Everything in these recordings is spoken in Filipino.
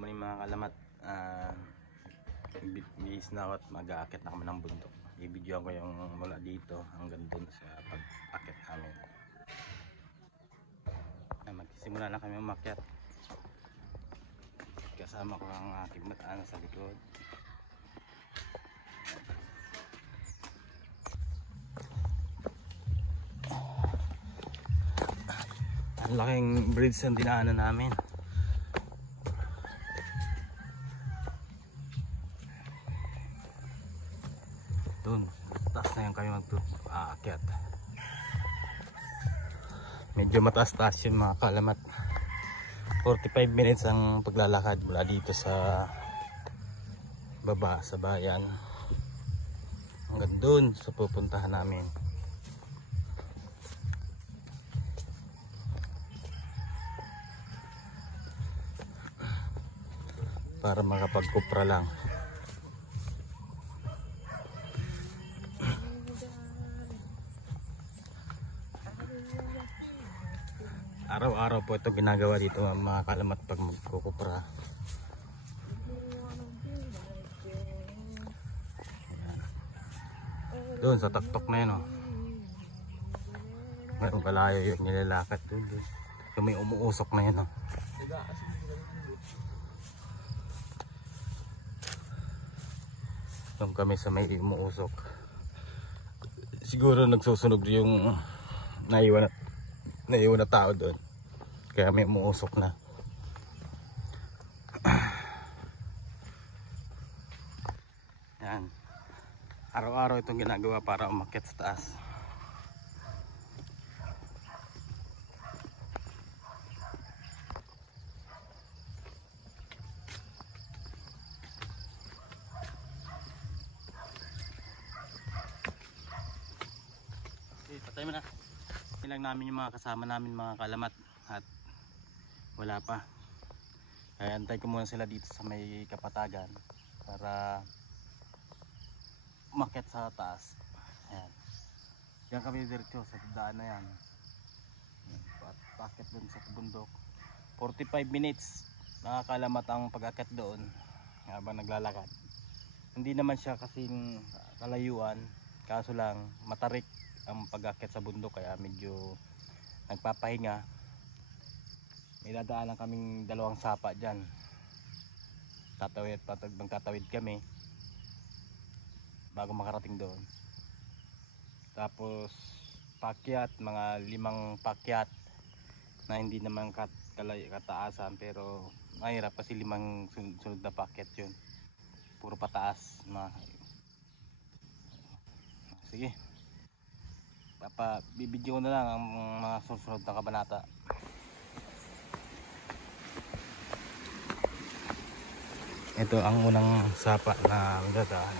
Morning mga kalamat. Bihis na ako at mag-aakit na kami ng bundok. I-video ko yung mula dito hanggang dun sa pag-akit namin. Magsisimula na kami umakyat. Kasama ko ang aking mataan sa likod. Ang laking bridge ang dinaanan namin. Doon, taas na yan kami mag-aakyat. Medyo mataas-taas yun mga kalamat. 45 minutes ang paglalakad mula dito sa baba sa bayan hanggang doon sa pupuntahan namin. Para makapagkupra lang. Araw-araw po ito ginagawa dito mga kalamat pag magkukupra. Doon sa taktok na yun, oh. Mayroong kalayo yung nilalakad doon. Yung may umuusok na yun, oh. Doon kami sa may umuusok. Siguro nagsusunog yung naiwan na tao doon. Kaya may umuusok na. Yan. Araw-araw itong ginagawa para umakyat sa taas. Okay, patay mo na. Ilang namin yung mga kasama namin mga kalamat at wala pa. Kaya antay ko muna sila dito sa may kapatagan para umakyat sa taas. Ayan. Diyan kami diretso sa daan na yan. At pakyat dun sa bundok. 45 minutes mga kalamat ang pag-akyat doon habang naglalakad. Hindi naman siya kasing kalayuan, kaso lang matarik ang pag-akyat sa bundok kaya medyo nagpapahinga. May dadaanan kaming dalawang sapa dyan. Magtatawid kami bago makarating doon. Tapos pakyat, mga 5 pakyat na hindi naman kataasan pero mahirap kasi 5 sunod na pakyat yun. Puro pataas. Sige. Bibidyo ko na lang ang mga susunod na kabanata. Ito ang unang sapa na dadaan.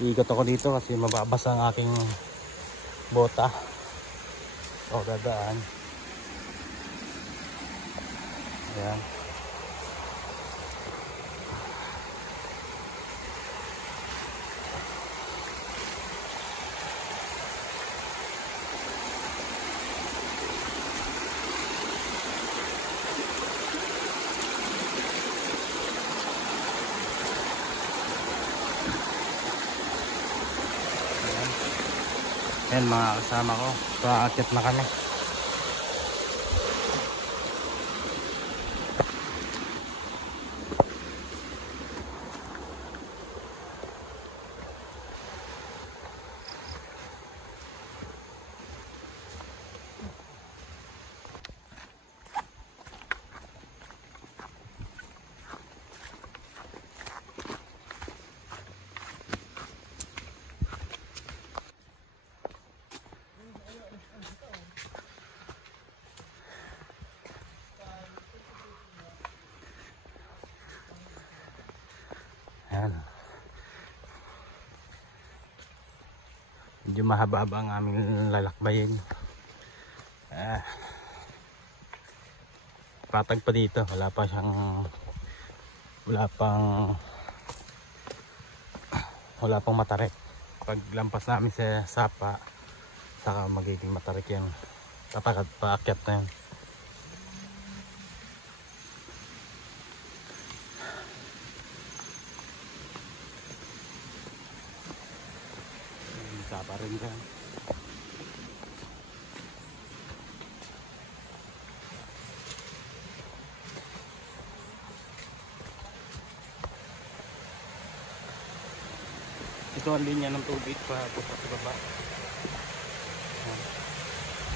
Iikot ako dito kasi mababasa ang aking bota. O dadaan. Ayan. Ayan mga kasama ko, paakyat na kami. Ayan. Medyo mahaba-haba ang aming lalakbayin. Patag pa dito, wala pang wala pang matarik. Pag lampas namin sa sapa, saka magiging matarik yung paakyat na yun. Sapa rin dyan. Ito ang linya ng tubig pa sa baba.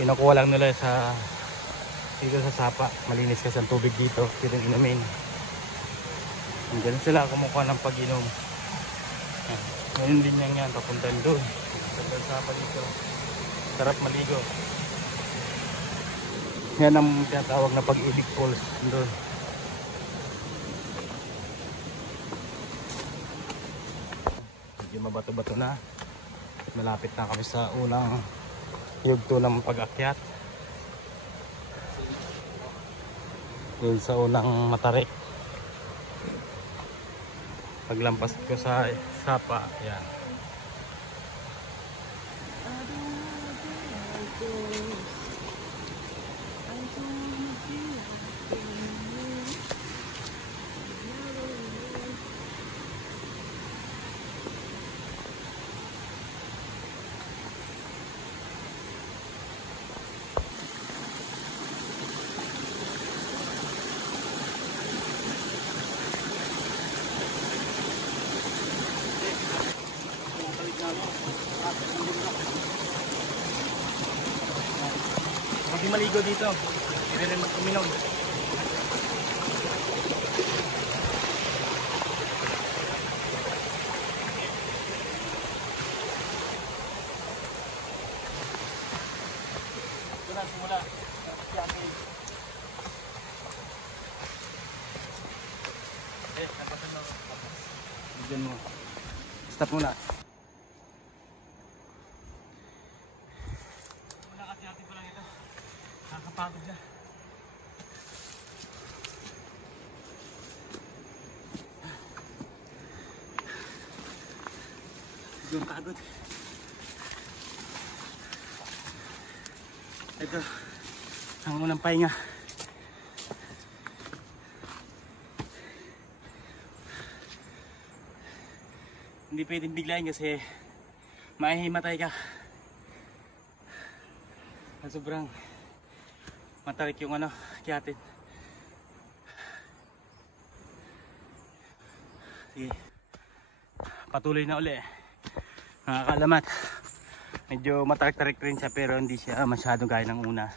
Kinukuha lang nila dito sa sapa. Malinis kasi ang tubig dito. Piling inumin. Diyan sila kumukuha ng pag-inom. Ngayon din yan papuntan doon. Sa sapa dito. Sarap maligo. Yan ang tinatawag na Pag-ibig Falls doon. Medyo mabato-bato na. Malapit na kami sa unang yugto ng pag-akyat. Yun sa unang matarik. Paglampas ko sa sapa, yan. Huwag yung maligo dito. Hindi rin mag-uminom. Ito na, simula. Napatan mo. Diyan mo. Stop muna. Hati-hati pa lang ito. Nakakapagod na. Yung pagod. Ito. Ang unang pahinga. Hindi pwedeng biglayin kasi mahihimatay ka. Sobrang matarik yung akyatin. Sige, patuloy na uli. Nakakalamat. Medyo matarik-tarik rin siya pero hindi siya masyadong gaya ng una.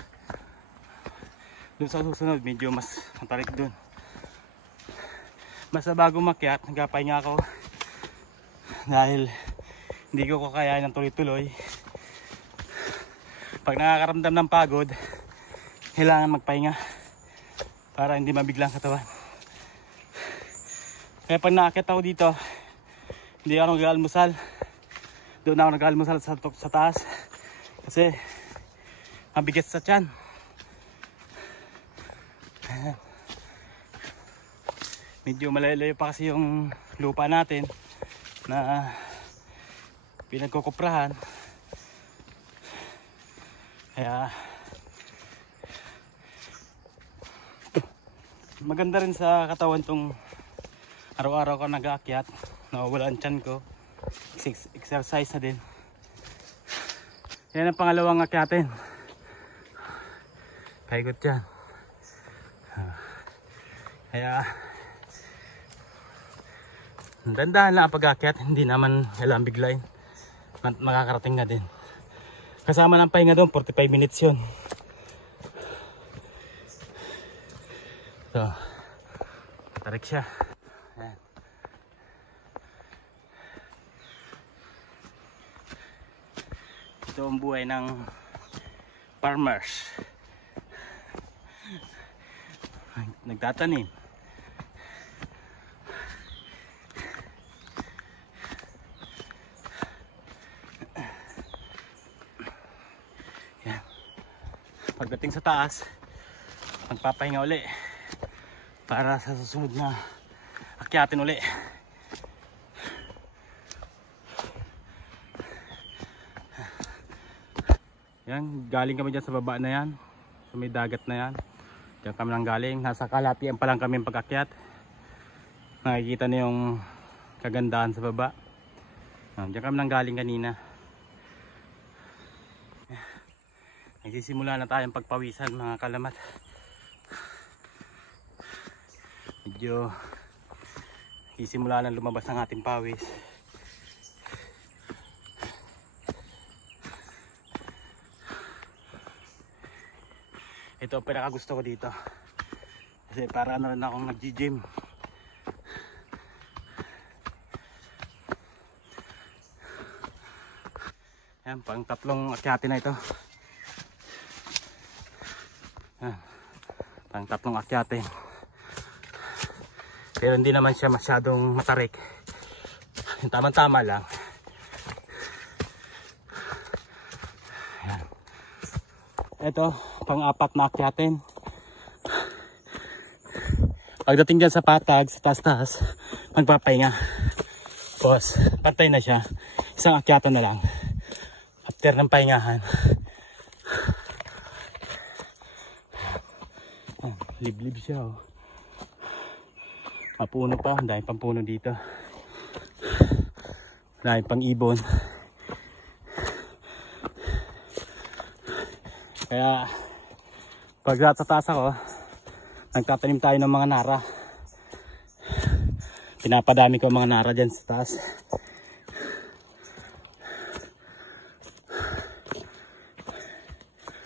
Doon sa susunod medyo mas matarik doon. Basta bago makyat, nagpapahinga ako dahil hindi ko kakayanin ng tuloy-tuloy. Pag nakakaramdam ng pagod, kailangan magpahinga para hindi mabiglang katawan. Kaya pag naakyat ako dito, hindi ako nag-almusal. Doon ako nag-almusal sa taas kasi mabigat sa tiyan. Medyo malayo pa kasi yung lupa natin na pinagkukuprahan. Kaya maganda rin sa katawan tong araw-araw ko nag-aakyat. Nawawala ang tiyan ko. Exercise na din. Yan ang pangalawang akyatin. Paikot yan. Kaya dandahan lang ang pag-aakyat. Hindi naman kailangan biglayin. Makakarating na din. Kasama ng pahinga doon, 45 minutes yun. So, tarik siya. Ayan. Ito ang buhay ng farmers. Nagtatanim. Pagdating sa taas, magpapahinga uli para sa susunod na akyatin uli. Yan, galing kami dyan sa baba na yan. So may dagat na yan. Diyan kami nang galing. Nasa kalapian pa lang kami pag-akyat. Nakikita na yung kagandahan sa baba. Diyan kami nang galing kanina. Nagsisimula na tayong pagpawisan mga kalamat. Medyo nagsisimula na lumabas ang ating pawis. Ito ang pinakagusto ko dito. Kasi para ano rin akong nag-gym. Yan, pang tatlong akyatin na ito. Yan, pang tatlong akyatin. Pero hindi naman siya masyadong matarik. Tama-tama lang. Yan. Ito, pang-apat na akyatin. Pagdating dyan sa patag, sa taas-taas, magpapahinga. Tapos, pantay na siya. Isang akyatan na lang. After ng pahingahan. Liblib siya oh. Mapuno pa, dahil pang puno dito. Dahil pang ibon. Kaya pag sa taas ako, nagtatanim tayo ng mga nara. Pinapadami ko mga nara dyan sa taas.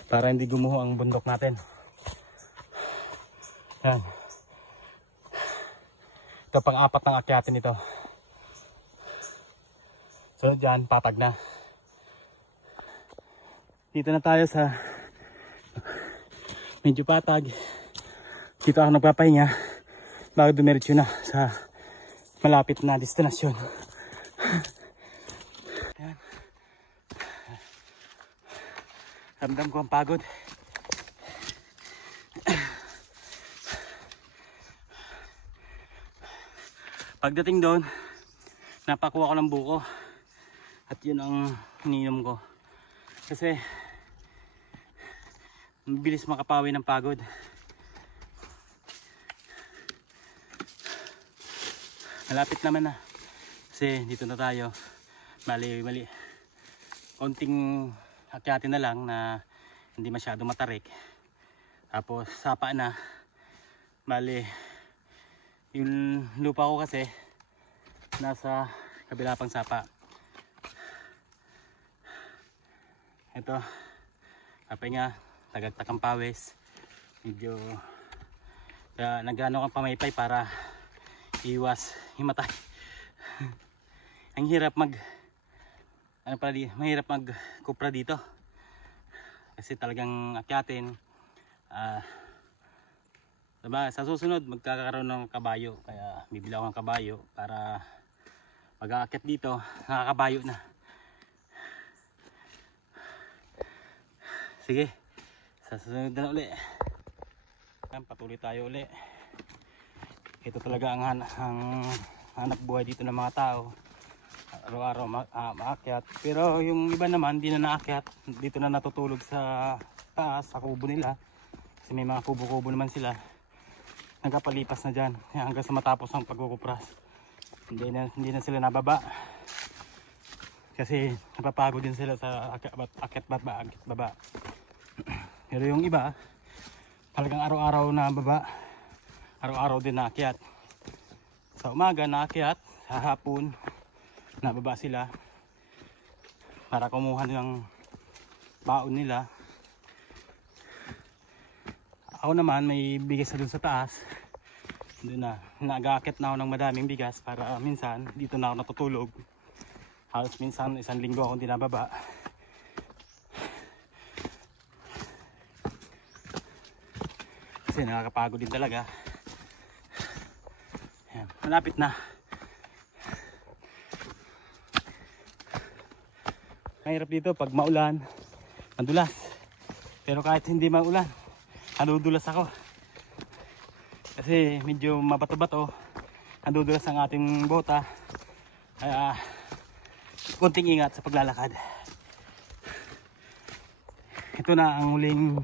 Para hindi gumuho ang bundok natin. Yan. Ito pang-apat ng akyatin ito. So dyan, patag na. Dito na tayo sa medyo patag. Dito ako nagpapahinga bago dumiretso na sa malapit na destinasyon. Yan. Ramdam ko ang pagod. Pagdating doon, napakuha ko ng buko. At yun ang iniinom ko. Kasi mabilis makapawi ng pagod. Malapit naman na. Kasi dito na tayo. Mali. Konting akyatin na lang na hindi masyado matarik. Tapos sapa na. Mali. Yung lupa ko kasi nasa kabila pang sapa. Ito. Kapay nga. Tagagtak ang pawis. Medyo kaya nagano kang pamaypay para iwas himatay. Ang hirap mahirap mag kupra dito. Kasi talagang akyatin. Diba, sa susunod magkakaroon ng kabayo. Kaya bibili ako ng kabayo para pag-aakyat dito, nakakabayo na. Sige, sa susunod na uli. Patuloy tayo uli. Ito talaga ang hanap buhay dito ng mga tao. Araw-araw maakyat. Pero yung iba naman hindi na naakyat. Dito na natutulog sa taas, sa kubo nila. Kasi may mga kubo-kubo naman sila. Nagkapalipas na dyan hanggang sa matapos ang pagkukupras. Hindi na sila nababa. Kasi napapagod din sila sa akyat baba. Pero yung iba, talagang araw-araw na baba. Araw-araw din naakyat. Sa umaga naakyat, sa hapon nababa sila para kumuha ng baon nila. Ako naman may bigas na dun sa taas. Doon na, nag-aakit na ako ng madaming bigas para minsan dito na ako natutulog. Halos minsan 1 linggo akong di nababa. Kasi nakakapagod din talaga. Ayan, malapit na. Mahirap dito pag maulan, madulas. Pero kahit hindi maulan, nadudulas ako. Kasi medyo mabato-bato, nadudulas ang ating bota. Kaya konting ingat sa paglalakad. ito na ang huling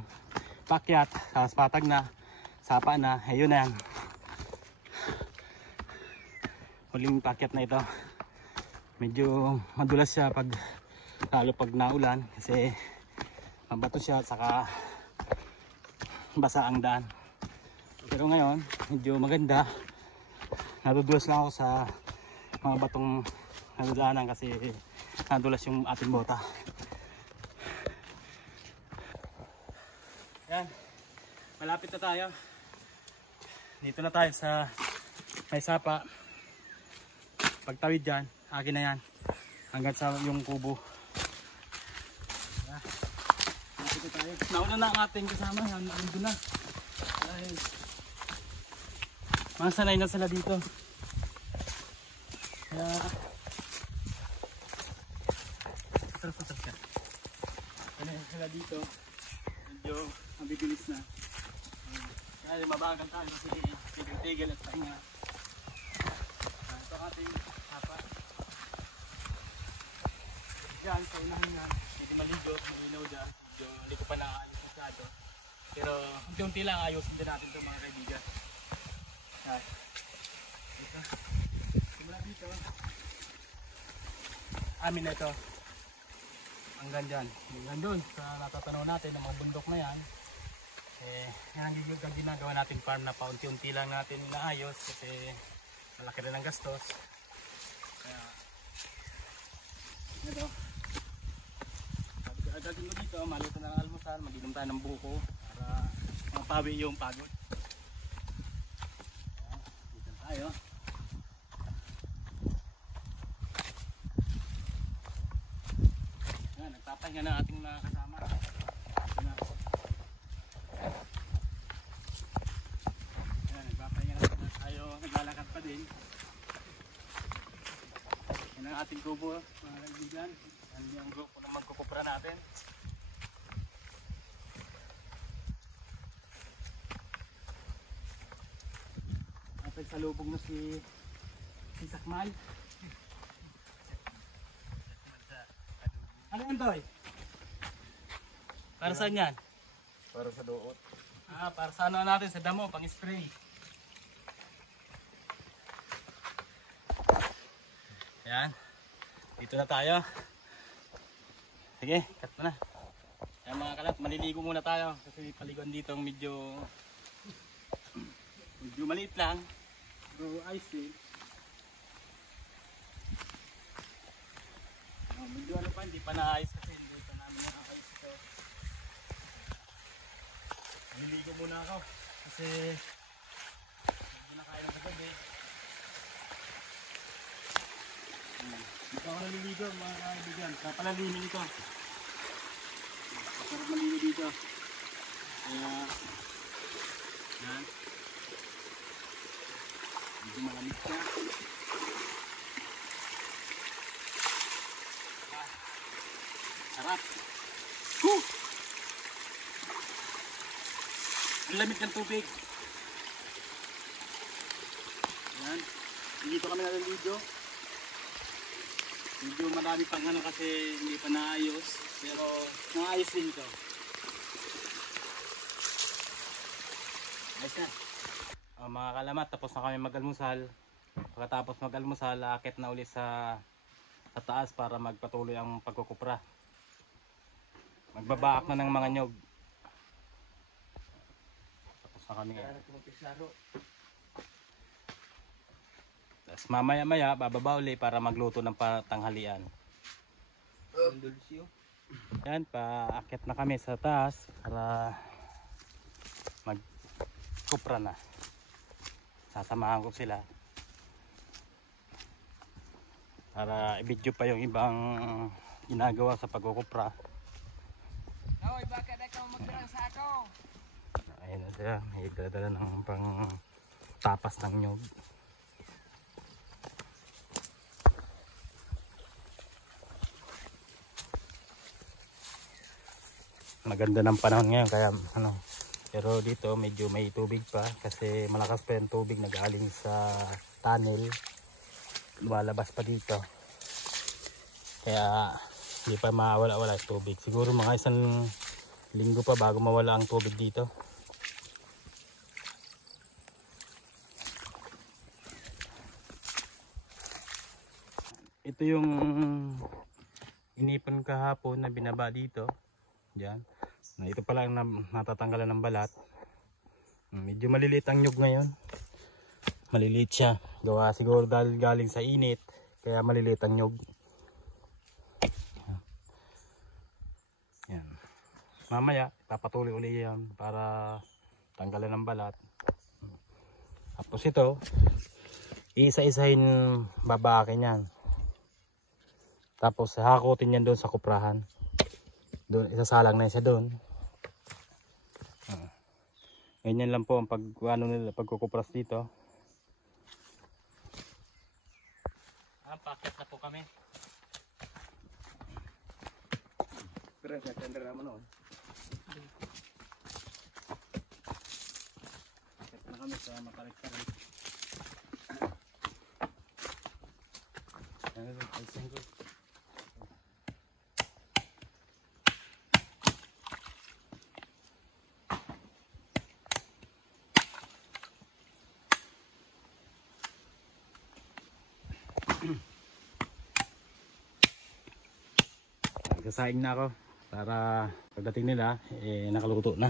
pakyat. Tapos patag na, sapa na, ayun na yan. Huling pakyat na ito. Medyo madulas siya pag lalo pag naulan kasi mabato siya at saka basa ang daan. Pero ngayon medyo maganda. Nadudulas lang ako sa mga batong nadudaanan kasi nadulas yung ating bota. Yan, malapit na tayo. Dito na tayo sa may sapa. Pagtawid dyan, akin na yan hanggang sa yung kubo. Malapit na tayo. Nauna na ang ating kasama. Nandun na. Ay, mga sanay na sila dito. Kaya patras ka. Sanay na sila dito. Medyo mabibilis na. Kaya mabagal tayo kasi tigil-tigil at pahinga. Ito ating hapa. Diyan sa unahan nga, hindi maligo, malinaw dyan. Medyo hindi ko pa naayos masyado. Pero unti-unti lang ayusin din natin ito mga kaibigan. Yan. Ito. Simula dito. Amin na ito. Hanggang dyan. Hanggang doon sa natatanaw natin ng mga bundok na yan. Yan ang ginagawa natin farm na paunti-unti lang natin inaayos kasi malaki rin ang gastos. Kaya ito. Agagin ko dito, maluto ng almusal, mag-inom tayo ng buko para mapawi yung pagod. Dito tayo. Yan, nagpapahinga na ating mga kasama. Yan, nagpapahinga na tayo, naglalakad pa din. Yan ang ating kubo, mga kaibigan. Yan yung grupo na magkukupra natin. At sa lubog na si Sakmal. Ano yan, Toy? Para saan yan? Para sa doot. Para sa ano natin, sa damo, pang spray. Yan. Dito na tayo. Sige, cut mo na. Yan mga kalat, maliligo muna tayo. Kasi paliguan dito medyo maliit lang. Pero ayos din. Medyo ano pa, hindi pa naayos kasi hindi pa namin naayos ito. Naliligo muna ako kasi hindi na kaya na gabi. Dito ako naliligo mga kaibigan, sa palalimin ito. Masarap maligo dito. Kaya yan. Medyo malamig siya. Sarap. Woo! Ang lamig ng tubig. Yan. Dito kami naliligo. Medyo marami pang ano kasi hindi pa naayos. Pero naayos din ito. Ayos na. Mga kalamat, tapos na kami mag-almusal. Pagkatapos mag-almusal, akit na ulit sa taas para magpatuloy ang pagkukupra. Magbabaak na ng mga nyog. Tapos na kami ngayon. Tapos mamaya-maya bababa uli para magluto ng patanghalian. Yan, paakit na kami sa taas para magkupra na. Sasamahan ko sila para i-video pa yung ibang ginagawa sa pagkukupra. Hoy, baka na ikaw magdalang sa ako. Ayun na siya, may dala ng pang tapas ng nyog. Maganda ng panahon ngayon kaya ano, pero dito medyo may tubig pa kasi malakas pa yung tubig na galing sa tunnel, lumalabas pa dito kaya hindi pa mawala-wala yung tubig. Siguro mga isang Linggo pa bago mawala ang tubig dito. Ito yung inipon kahapon na binaba dito. Diyan. Ito pala ang natatanggalan ng balat. Medyo maliliit ang nyug ngayon. Maliliit siya. Gawa siguro dahil galing sa init. Kaya maliliit ang nyug. Yan. Mamaya papatuloy uli yan para tanggalan ng balat. Tapos ito, isa-isahin babakin yan. Tapos hakutin yan doon sa kuprahan. Doon isasalang na siya doon. Ganyan lang po ang pagkukupras dito. Pakit na po kami. Pero sa tender naman noon. Pakit na kami sa matarik-tarik. Nagsasaing na ako para pagdating nila nakaluto na.